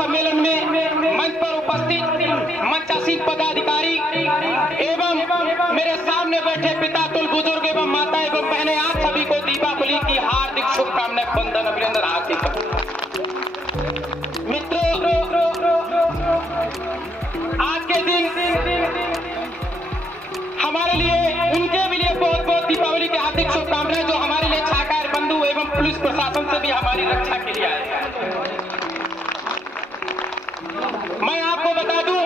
सम्मेलन में मंच पर उपस्थित मंचासीन पदाधिकारी एवं मेरे सामने बैठे पिता तुल बुजुर्ग एवं माता एवं बहनें, आप सभी को दीपावली की हार्दिक शुभकामनाएं, वंदन, अभिनंदन हार्दिक। मित्रों, आज के दिन हमारे लिए, उनके भी लिए बहुत बहुत दीपावली की हार्दिक शुभकामनाएं, जो हमारे लिए छाकार बंधु एवं पुलिस प्रशासन से भी हमारी रक्षा के लिए आए। मैं आपको बता दूं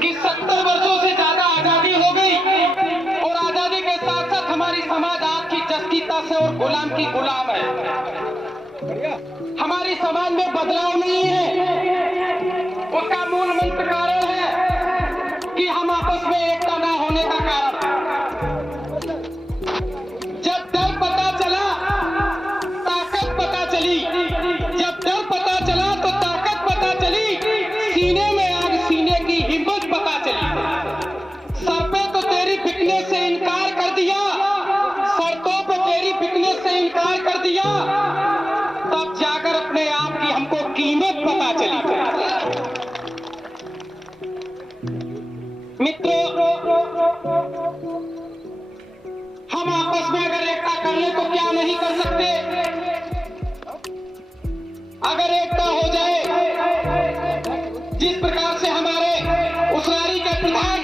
कि 70 वर्षों से ज्यादा आजादी हो गई और आजादी के साथ साथ हमारी समाज आपकी जस्कीता से और गुलाम की गुलाम है। हमारी समाज में बदलाव नहीं है। उसका मूल मंत्र कारण है कि हम आपस में एकता ना होने का कारण। जब डर पता चला, ताकत पता चली। जब डर पता चला तो ताकत पता चली। सीने में आग, सीने की हिम्मत पता चली। सर पे तो तेरी बिकने से इनकार कर दिया, सड़कों पे तेरी बिकने से इनकार कर दिया, तब जाकर अपने आप की हमको कीमत पता चली। मित्रों, हम आपस में अगर एकता कर ले तो क्या नहीं कर सकते। अगर एकता हो जाए, जिस प्रकार से हमारे उसरारी के प्रधान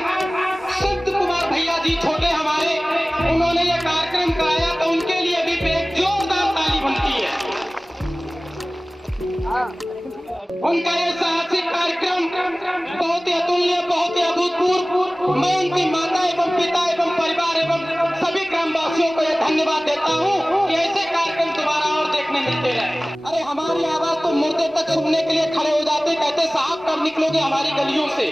संत कुमार भैया जी छोटे हमारे, उन्होंने ये कार्यक्रम कराया तो उनके लिए भी एक जोरदार ताली बनती है। उनका ये साहसिक कार्यक्रम बहुत ही अतुल्य, बहुत ही अभूतपूर्व। मैं उनकी माता एवं पिता एवं परिवार एवं सभी ग्रामवासियों को यह धन्यवाद देता हूँ कि ऐसे कार्यक्रम दोबारा और देखने मिलते रहे। अरे हमारी आवाज तो मुर्दे तक सुनने के लिए खड़े हो जाते, कहते साहब कब निकलोगे हमारी गलियों से।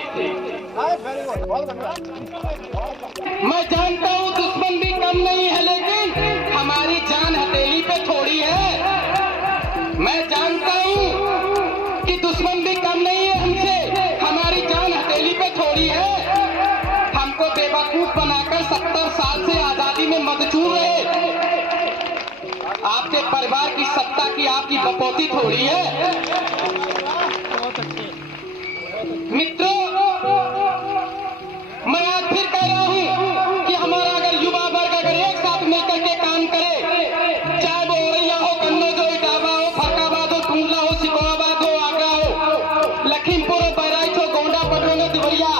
मैं जानता हूँ दुश्मन भी कम नहीं है, लेकिन हमारी जान हथेली पे थोड़ी है। मैं जानता हूँ कि दुश्मन भी कम नहीं है हमसे, हमारी जान हथेली पे थोड़ी है। हमको बेवकूफ बनाकर 70 साल से आजादी में मदचूर रहे। आपके परिवार की सत्ता की आपकी बपौती थोड़ी है। मित्रों, मैं आज फिर कह रहा हूं कि हमारा अगर युवा वर्ग अगर एक साथ मिलकर के काम करे, चाहे वो औरैया हो, कन्नौज हो, इटावा हो, फरकाबाद हो, टूंडला हो, सिकोहाबाद हो, आगरा हो, लखीमपुर हो, बहराइच हो, गोंडा, पटना, देवरिया,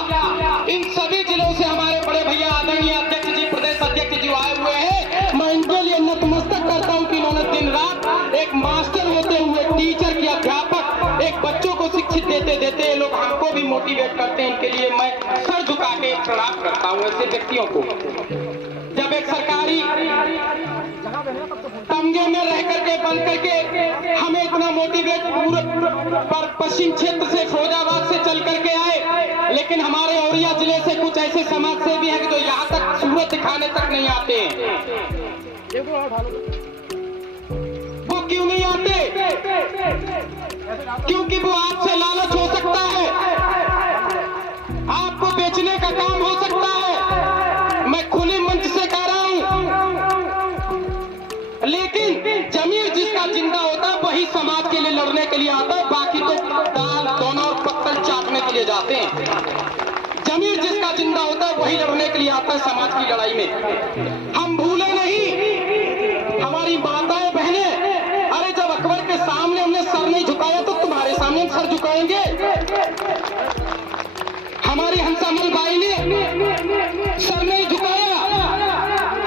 इन सभी जिलों से हमारे बड़े भैया आदरणीय अध्यक्ष जी, प्रदेश अध्यक्ष जी आए हुए हैं। मैं इनके लिए नतमस्तक करता हूं कि इन्होंने दिन रात एक मास्टर होते हुए, टीचर की अध्यापक, एक बच्चों को शिक्षित देते देते ये लोग हमको भी मोटिवेट करते हैं। इनके लिए मैं सर झुका के प्रणाम करता हूं ऐसे व्यक्तियों को। जब एक सरकारी तमगे में रह करके बन करके हमें इतना मोटिवेट पूरे पश्चिम क्षेत्र से, फिरोजाबाद से चल करके आए, लेकिन हमारे औरैया जिले से कुछ ऐसे समाज सेवी हैं जो यहाँ तक सूरत दिखाने तक नहीं आते हैं। वो क्यों नहीं आते? क्योंकि वो आपसे लालच हो सकता है, आपको बेचने का काम हो सकता है। मैं खुले मंच से कह रहा हूं, लेकिन जमीर जिसका जिंदा होता है वही समाज के लिए लड़ने के लिए आता है, बाकी तो दाल दोनों और पत्तल चाटने के लिए जाते हैं। जमीर जिसका जिंदा होता है वही लड़ने के लिए आता है समाज की लड़ाई में। हम भूले नहीं, हमारी माताएं बहनें, अरे जब अकबर के सामने हमने सर नहीं झुकाया तो तुम्हारे सामने हम सर झुकाएंगे। हमारी हंसामल बाई ने सर नहीं झुकाया,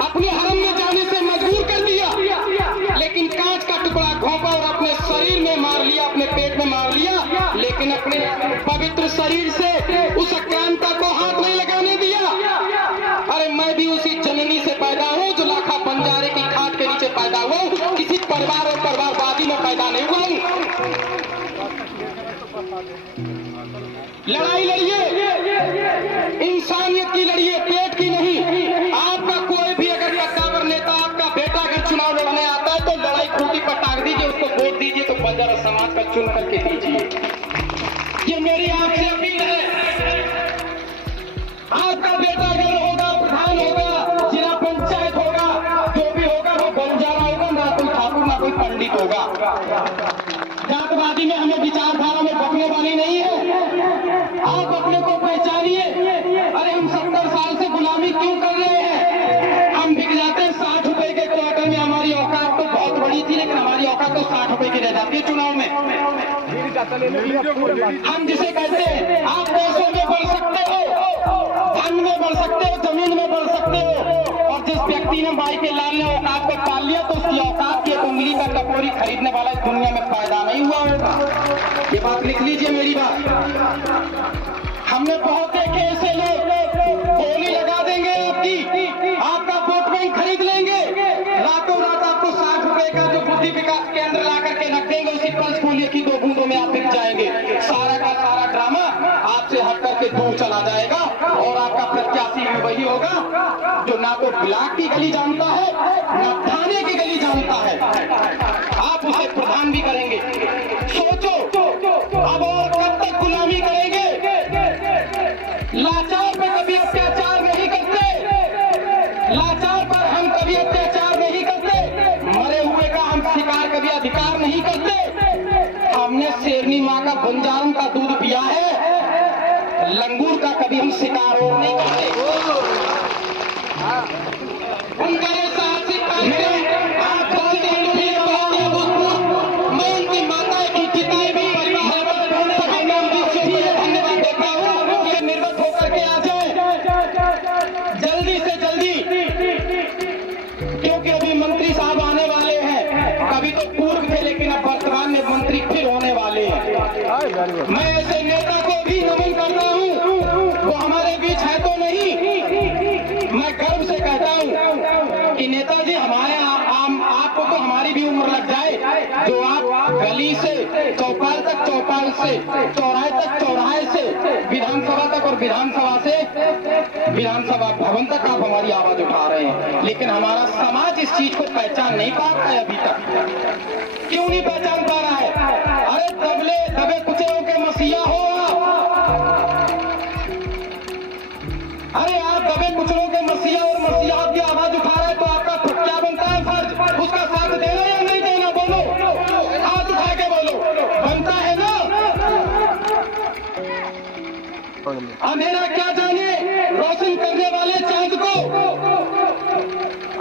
अपने हरम में जाने से मजबूर कर दिया, लेकिन कांच का टुकड़ा घोंपा और अपने शरीर में मार लिया, अपने पेट में मार लिया, लेकिन अपने पवित्र शरीर से उस अक्रांता को हाथ नहीं लगाने दिया। अरे मैं भी उसी जननी से पैदा हूँ जो लाखा बंजारे की खाट के नीचे पैदा हुआ हूँ, किसी परिवार और परिवारवादी में पैदा नहीं हुआ हूँ। लड़ाई लड़िए, इंसानियत की लड़िए, पेट की नहीं। आपका कोई भी अगर कद्दावर नेता, आपका बेटा अगर चुनाव लड़ने आता है तो लड़ाई खूंटी पर टांग दीजिए, उसको वोट दीजिए तो बंजारा समाज का चुन करके दीजिए। ये मेरी आपसे अपील है। आपका बेटा अगर होगा, प्रधान होगा, जिला पंचायत होगा, जो भी होगा वो बंजारा होगा, ना कोई ठाकुर ना कोई पंडित होगा। आतंकवादी में हमें विचारधारा में बकने वाली नहीं है। आप अपने को पहचानिए। अरे हम 70 साल से गुलामी क्यों कर रहे हैं? हम बिक जाते हैं 60 रुपए के क्वार्टर में। हमारी औकात तो बहुत बड़ी थी, लेकिन हमारी औकात तो 60 रुपए की रह जाती है चुनाव में। हम जिसे कहते हैं आप पैसों में बढ़ सकते हो, धन में बढ़ सकते हो, जमीन में बढ़ सकते हो, और जिस व्यक्ति ने भाई के लाल ने औकात को पाल लिया तो उसकी औकात की एक उंगली का टपोरी खरीदने वाला इस दुनिया में पैदा नहीं हुआ होगा। ये बात लिख लीजिए मेरी बात। हमने बहुत देखे ऐसे लोग गोली लगा देंगे आपका वोट बैंक खरीद लेंगे, रातों रात आपको 60 रुपए का जो बुद्धि विकास केंद्र ला करके रख देंगे, उसी पल्स पोलियो की 2 बूंदों में आप बिक जाएंगे। सारा का सारा ड्रामा आपसे हट करके दूर चला जाएगा और आपका प्रत्याशी भी वही होगा जो ना तो ब्लॉक की गली जानता है ना थाने की गली जानता है। आप उसे प्रधान भी करेंगे। सोचो अब और कब तक गुलामी करेंगे? लाचार पर कभी अत्याचार नहीं करते, लाचार पर हम कभी अत्याचार नहीं करते, मरे हुए का हम शिकार कभी अधिकार नहीं करते। हमने शेरनी माँ का बंजारन का दूध पिया है, लंगूर का कभी हम शिकार हो नहीं करते। उनका ये साहसिक कार्यक्रम आप मैं उनकी माता की जितने भी सभी नाम धन्यवाद देता हूँ। निर्गत होकर के आ जाए जल्दी से जल्दी, क्योंकि अभी मंत्री साहब आने वाले हैं। कभी तो पूर्व थे लेकिन अब वर्तमान में मंत्री फिर होने वाले हैं। मैं ऐसे नेता को भी नमन करता हूँ, वो हमारे बीच है तो नहीं। मैं गर्व से कहता हूँ कि नेताजी हमारे आपको तो हमारी भी उम्र लग जाए, जो आप गली से चौपाल तक, चौपाल से चौराहे तक, चौराहे से विधानसभा तक और विधानसभा से विधानसभा भवन तक आप हमारी आवाज उठा रहे हैं। लेकिन हमारा समाज इस चीज को पहचान नहीं पा रहा है अभी तक। क्यों नहीं पहचान पा रहा है? अरे दबे कुचलों के मसीहा हो आप। अरे आप दबे कुचलों के मसीहा और मसीहा की आवाज उठा रहे हैं तो आपका क्या बनता है फर्ज? उसका साथ देना या नहीं देना? बोलो, हाथ उठा के बोलो, बनता है ना? अंधेरा क्या जाने रोशन करने वाले चांद को,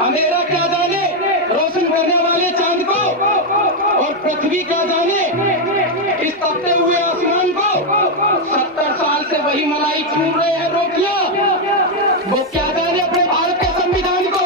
अंधेरा क्या जाने रोशन करने वाले चांद को, और पृथ्वी क्या जाने इस तपते हुए आसमान को। 70 साल से वही मलाई छूट रहे हैं रोटियां, वो क्या जाने अपने भारत के संविधान को।